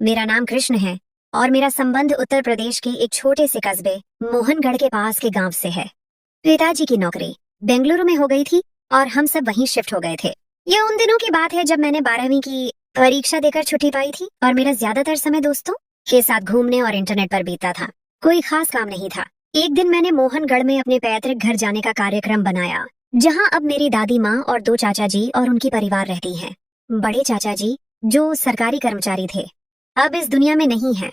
मेरा नाम कृष्ण है और मेरा संबंध उत्तर प्रदेश के एक छोटे से कस्बे मोहनगढ़ के पास के गांव से है। पिताजी की नौकरी बेंगलुरु में हो गई थी और हम सब वहीं शिफ्ट हो गए थे। यह उन दिनों की बात है जब मैंने 12वीं की परीक्षा देकर छुट्टी पाई थी और मेरा ज्यादातर समय दोस्तों के साथ घूमने और इंटरनेट पर बीतता था। कोई खास काम नहीं था। एक दिन मैंने मोहनगढ़ में अपने पैतृक घर जाने का कार्यक्रम बनाया, जहाँ अब मेरी दादी माँ और 2 चाचा जी और उनकी परिवार रहती हैं। बड़े चाचा जी, जो सरकारी कर्मचारी थे, अब इस दुनिया में नहीं है।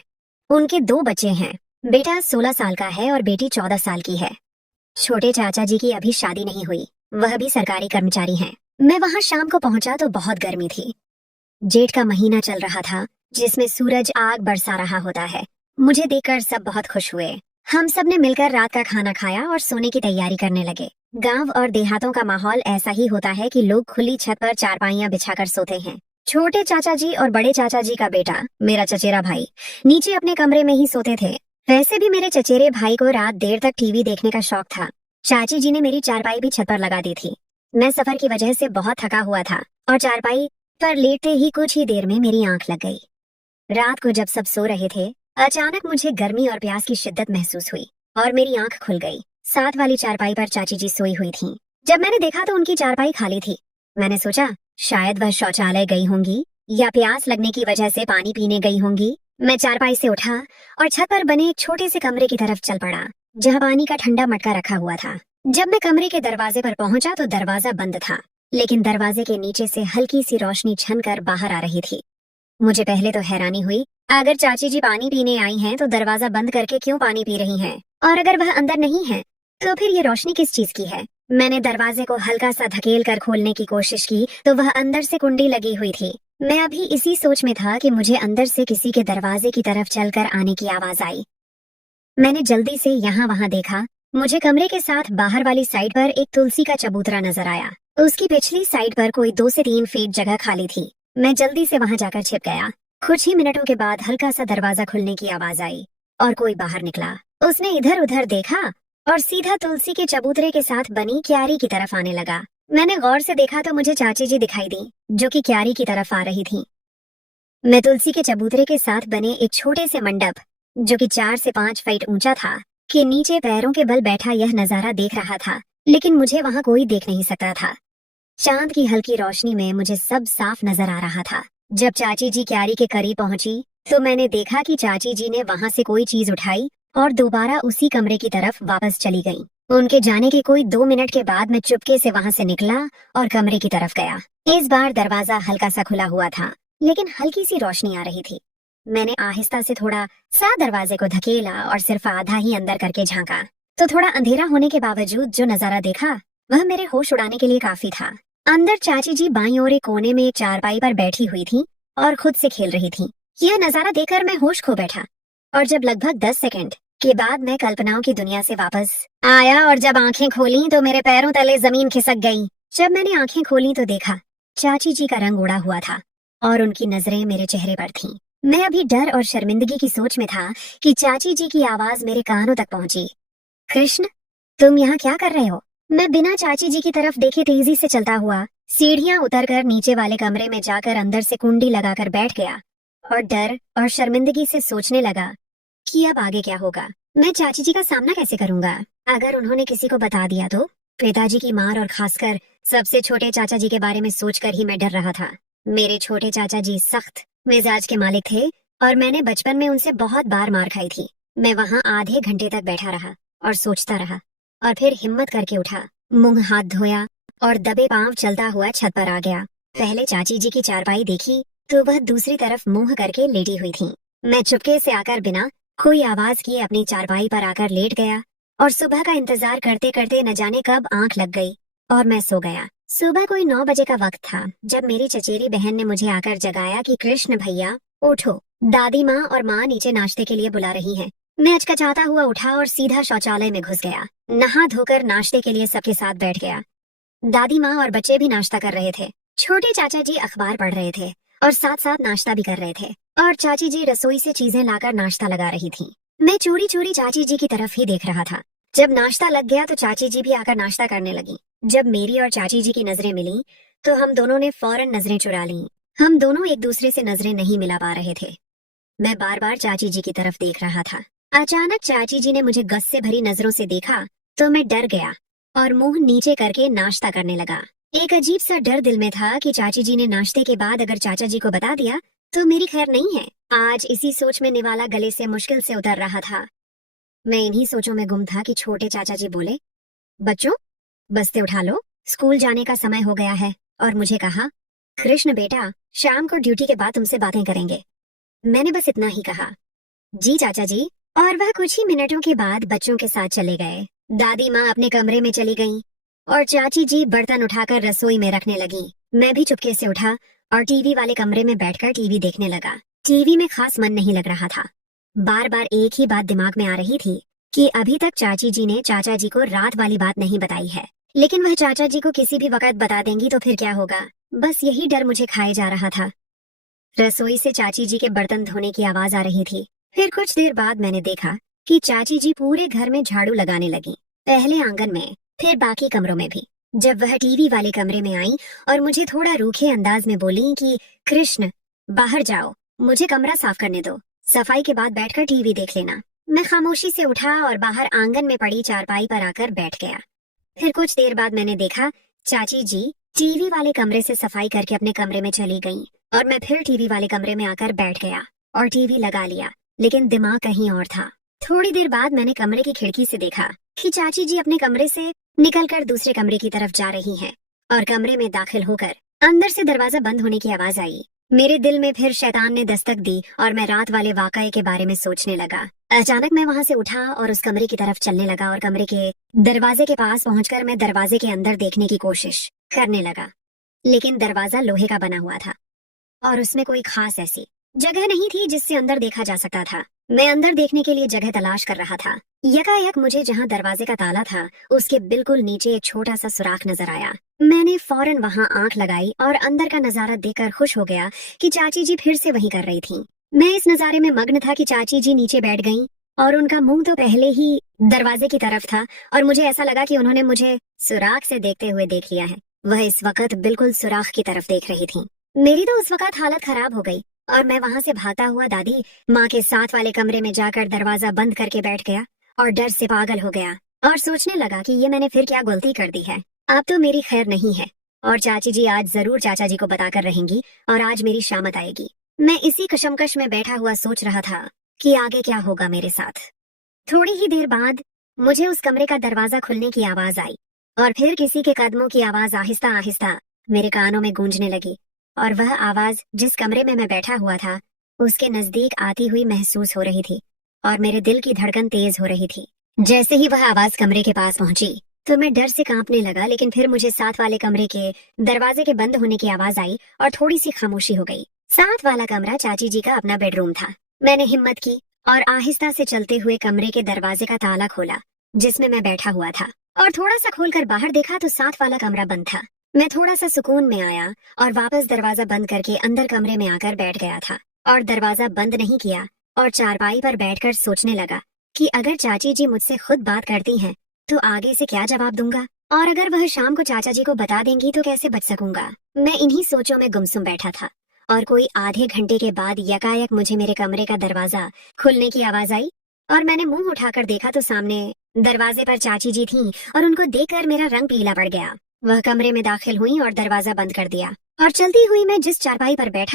उनके 2 बच्चे हैं। बेटा 16 साल का है और बेटी 14 साल की है। छोटे चाचा जी की अभी शादी नहीं हुई, वह भी सरकारी कर्मचारी हैं। मैं वहां शाम को पहुंचा तो बहुत गर्मी थी। जेठ का महीना चल रहा था, जिसमें सूरज आग बरसा रहा होता है। मुझे देखकर सब बहुत खुश हुए। हम सब ने मिलकर रात का खाना खाया और सोने की तैयारी करने लगे। गांव और देहातों का माहौल ऐसा ही होता है कि लोग खुली छत पर चारपाइयां बिछाकर सोते हैं। छोटे चाचा जी और बड़े चाचा जी का बेटा, मेरा चचेरा भाई, नीचे अपने कमरे में ही सोते थे। वैसे भी मेरे चचेरे भाई को रात देर तक टीवी देखने का शौक था। चाची जी ने मेरी चारपाई भी छत पर लगा दी थी। मैं सफर की वजह से बहुत थका हुआ था और चारपाई पर लेटते ही कुछ ही देर में मेरी आंख लग गई। रात को जब सब सो रहे थे, अचानक मुझे गर्मी और प्यास की शिद्दत महसूस हुई और मेरी आंख खुल गई। साथ वाली चारपाई पर चाची जी सोई हुई थीं। जब मैंने देखा तो उनकी चारपाई खाली थी। मैंने सोचा शायद वह शौचालय गई होंगी या प्यास लगने की वजह से पानी पीने गई होंगी। मैं चारपाई से उठा और छत पर बने एक छोटे से कमरे की तरफ चल पड़ा, जहाँ पानी का ठंडा मटका रखा हुआ था। जब मैं कमरे के दरवाजे पर पहुंचा तो दरवाजा बंद था, लेकिन दरवाजे के नीचे से हल्की सी रोशनी छनकर बाहर आ रही थी। मुझे पहले तो हैरानी हुई, अगर चाची जी पानी पीने आई हैं तो दरवाजा बंद करके क्यों पानी पी रही हैं? और अगर वह अंदर नहीं है तो फिर ये रोशनी किस चीज की है? मैंने दरवाजे को हल्का सा धकेल कर खोलने की कोशिश की तो वह अंदर से कुंडी लगी हुई थी। मैं अभी इसी सोच में था कि मुझे अंदर से किसी के दरवाजे की तरफ चलकर आने की आवाज आई। मैंने जल्दी से यहाँ वहाँ देखा। मुझे कमरे के साथ बाहर वाली साइड पर एक तुलसी का चबूतरा नजर आया। उसकी पिछली साइड पर कोई 2 से 3 फीट जगह खाली थी। मैं जल्दी से वहां जाकर छिप गया। कुछ ही मिनटों के बाद हल्का सा दरवाजा खुलने की आवाज आई और कोई बाहर निकला। उसने इधर उधर देखा और सीधा तुलसी के चबूतरे के साथ बनी क्यारी की तरफ आने लगा। मैंने गौर से देखा तो मुझे चाची जी दिखाई दी, जो कि क्यारी की तरफ आ रही थी। मैं तुलसी के चबूतरे के साथ बने एक छोटे से मंडप, जो कि 4 से 5 फीट ऊंचा था, के नीचे पैरों के बल बैठा यह नजारा देख रहा था, लेकिन मुझे वहां कोई देख नहीं सकता था। चांद की हल्की रोशनी में मुझे सब साफ नजर आ रहा था। जब चाची जी क्यारी के करीब पहुंची तो मैंने देखा कि चाची जी ने वहां से कोई चीज उठाई और दोबारा उसी कमरे की तरफ वापस चली गई। उनके जाने के कोई 2 मिनट के बाद मैं चुपके से वहां से निकला और कमरे की तरफ गया। इस बार दरवाजा हल्का सा खुला हुआ था, लेकिन हल्की सी रोशनी आ रही थी। मैंने आहिस्ता से थोड़ा सा दरवाजे को धकेला और सिर्फ आधा ही अंदर करके झांका, तो थोड़ा अंधेरा होने के बावजूद जो नजारा देखा वह मेरे होश उड़ाने के लिए काफी था। अंदर चाची जी बाईं ओर एक कोने में एक चारपाई पर बैठी हुई थी और खुद से खेल रही थी। यह नजारा देखकर मैं होश खो बैठा और जब लगभग 10 सेकंड के बाद मैं कल्पनाओं की दुनिया से वापस आया और जब आंखें खोली तो मेरे पैरों तले जमीन खिसक गई। जब मैंने आंखें खोली तो देखा चाची जी का रंग उड़ा हुआ था और उनकी नजरें मेरे चेहरे पर थीं। मैं अभी डर और शर्मिंदगी की सोच में था कि चाची जी की आवाज मेरे कानों तक पहुंची। कृष्ण, तुम यहाँ क्या कर रहे हो? मैं बिना चाची जी की तरफ देखे तेजी से चलता हुआ सीढ़ियां उतरकर नीचे वाले कमरे में जाकर अंदर से कुंडी लगाकर बैठ गया और डर और शर्मिंदगी से सोचने लगा कि अब आगे क्या होगा। मैं चाची जी का सामना कैसे करूंगा? अगर उन्होंने किसी को बता दिया तो? पिताजी की मार और खासकर सबसे छोटे चाचा जी के बारे में सोचकर ही मैं डर रहा था। मेरे छोटे चाचा जी सख्त मिजाज के मालिक थे और मैंने बचपन में उनसे बहुत बार मार खाई थी। मैं वहां आधे घंटे तक बैठा रहा और सोचता रहा और फिर हिम्मत करके उठा, मुंह हाथ धोया और दबे पांव चलता हुआ छत पर आ गया। पहले चाची जी की चारपाई देखी तो वह दूसरी तरफ मुंह करके लेटी हुई थी। मैं चुपके से आकर बिना कोई आवाज किए अपनी चारपाई पर आकर लेट गया और सुबह का इंतजार करते करते न जाने कब आंख लग गई और मैं सो गया। सुबह कोई 9 बजे का वक्त था जब मेरी चचेरी बहन ने मुझे आकर जगाया कि कृष्ण भैया उठो, दादी माँ और माँ नीचे नाश्ते के लिए बुला रही हैं। मैं अचकचाता हुआ उठा और सीधा शौचालय में घुस गया। नहा धोकर नाश्ते के लिए सबके साथ बैठ गया। दादी माँ और बच्चे भी नाश्ता कर रहे थे। छोटे चाचा जी अखबार पढ़ रहे थे और साथ साथ नाश्ता भी कर रहे थे और चाची जी रसोई से चीजें लाकर नाश्ता लगा रही थी। मैं चोरी चोरी चाची जी की तरफ ही देख रहा था। जब नाश्ता लग गया तो चाची जी भी आकर नाश्ता करने लगी। जब मेरी और चाची जी की नजरें मिली तो हम दोनों ने फौरन नजरें चुरा लीं। हम दोनों एक दूसरे से नजरें नहीं मिला पा रहे थे। मैं बार बार चाची जी की तरफ देख रहा था। अचानक चाची जी ने मुझे गस से भरी नजरों से देखा तो मैं डर गया और मुंह नीचे करके नाश्ता करने लगा। एक अजीब सा डर दिल में था कि चाची जी ने नाश्ते के बाद अगर चाचा जी को बता दिया तो मेरी खैर नहीं है। आज इसी सोच में निवाला गले से मुश्किल से उतर रहा था। मैं इन्हीं सोचों में गुम था कि छोटे चाचा जी बोले, बच्चों बस्ते उठा लो, स्कूल जाने का समय हो गया है। और मुझे कहा, कृष्ण बेटा, शाम को ड्यूटी के बाद तुमसे बातें करेंगे। मैंने बस इतना ही कहा, जी चाचा जी। और वह कुछ ही मिनटों के बाद बच्चों के साथ चले गए। दादी माँ अपने कमरे में चली गईं और चाची जी बर्तन उठाकर रसोई में रखने लगी। मैं भी चुपके से उठा और टीवी वाले कमरे में बैठकर टीवी देखने लगा। टीवी में खास मन नहीं लग रहा था। बार बार एक ही बात दिमाग में आ रही थी कि अभी तक चाची जी ने चाचा जी को रात वाली बात नहीं बताई है, लेकिन वह चाचा जी को किसी भी वक्त बता देंगी तो फिर क्या होगा। बस यही डर मुझे खाए जा रहा था। रसोई से चाची जी के बर्तन धोने की आवाज आ रही थी। फिर कुछ देर बाद मैंने देखा कि चाची जी पूरे घर में झाड़ू लगाने लगी, पहले आंगन में, फिर बाकी कमरों में भी। जब वह टीवी वाले कमरे में आई और मुझे थोड़ा रूखे अंदाज में बोली कि कृष्ण बाहर जाओ, मुझे कमरा साफ करने दो, सफाई के बाद बैठकर टीवी देख लेना। मैं खामोशी से उठा और बाहर आंगन में पड़ी चारपाई पर आकर बैठ गया। फिर कुछ देर बाद मैंने देखा चाची जी टीवी वाले कमरे से सफाई करके अपने कमरे में चली गईं और मैं फिर टीवी वाले कमरे में आकर बैठ गया और टीवी लगा लिया, लेकिन दिमाग कहीं और था। थोड़ी देर बाद मैंने कमरे की खिड़की से देखा कि चाची जी अपने कमरे से निकलकर दूसरे कमरे की तरफ जा रही हैं और कमरे में दाखिल होकर अंदर से दरवाजा बंद होने की आवाज आई। मेरे दिल में फिर शैतान ने दस्तक दी और मैं रात वाले वाकये के बारे में सोचने लगा। अचानक मैं वहां से उठा और उस कमरे की तरफ चलने लगा और कमरे के दरवाजे के पास पहुंचकर मैं दरवाजे के अंदर देखने की कोशिश करने लगा, लेकिन दरवाजा लोहे का बना हुआ था और उसमें कोई खास ऐसी जगह नहीं थी जिससे अंदर देखा जा सकता था। मैं अंदर देखने के लिए जगह तलाश कर रहा था। यकायक मुझे जहां दरवाजे का ताला था उसके बिल्कुल नीचे एक छोटा सा सुराख नजर आया। मैंने फौरन वहां आंख लगाई और अंदर का नजारा देखकर खुश हो गया कि चाची जी फिर से वही कर रही थीं। मैं इस नजारे में मग्न था कि चाची जी नीचे बैठ गईं और उनका मुंह तो पहले ही दरवाजे की तरफ था और मुझे ऐसा लगा कि उन्होंने मुझे सुराख से देखते हुए देख लिया है। वह इस वक्त बिल्कुल सुराख की तरफ देख रही थी। मेरी तो उस वक्त हालत खराब हो गई और मैं वहां से भागता हुआ दादी माँ के साथ वाले कमरे में जाकर दरवाजा बंद करके बैठ गया और डर से पागल हो गया और सोचने लगा कि ये मैंने फिर क्या गलती कर दी है। अब तो मेरी खैर नहीं है और चाची जी आज जरूर चाचा जी को बताकर रहेंगी और आज मेरी शामत आएगी। मैं इसी कशमकश में बैठा हुआ सोच रहा था कि आगे क्या होगा मेरे साथ। थोड़ी ही देर बाद मुझे उस कमरे का दरवाजा खुलने की आवाज आई और फिर किसी के कदमों की आवाज आहिस्ता आहिस्ता मेरे कानों में गूंजने लगी और वह आवाज जिस कमरे में मैं बैठा हुआ था उसके नजदीक आती हुई महसूस हो रही थी और मेरे दिल की धड़कन तेज हो रही थी। जैसे ही वह आवाज कमरे के पास पहुंची तो मैं डर से कांपने लगा, लेकिन फिर मुझे साथ वाले कमरे के दरवाजे के बंद होने की आवाज आई और थोड़ी सी खामोशी हो गई। साथ वाला कमरा चाची जी का अपना बेडरूम था। मैंने हिम्मत की और आहिस्ता से चलते हुए कमरे के दरवाजे का ताला खोला जिसमें मैं बैठा हुआ था और थोड़ा सा खोलकर बाहर देखा तो साथ वाला कमरा बंद था। मैं थोड़ा सा सुकून में आया और वापस दरवाजा बंद करके अंदर कमरे में आकर बैठ गया था और दरवाजा बंद नहीं किया और चारपाई पर बैठकर सोचने लगा कि अगर चाची जी मुझसे खुद बात करती हैं तो आगे से क्या जवाब दूंगा और अगर वह शाम को चाचा जी को बता देंगी तो कैसे बच सकूंगा। मैं इन्हीं सोचों में गुमसुम बैठा था और कोई आधे घंटे के बाद यकायक मुझे मेरे कमरे का दरवाजा खुलने की आवाज आई और मैंने मुंह उठाकर देखा तो सामने दरवाजे पर चाची जी थीं और उनको देखकर मेरा रंग पीला पड़ गया। वह कमरे में दाखिल हुई और दरवाजा बंद कर दिया और चलती हुई मैं जिस चारपाई पर बैठा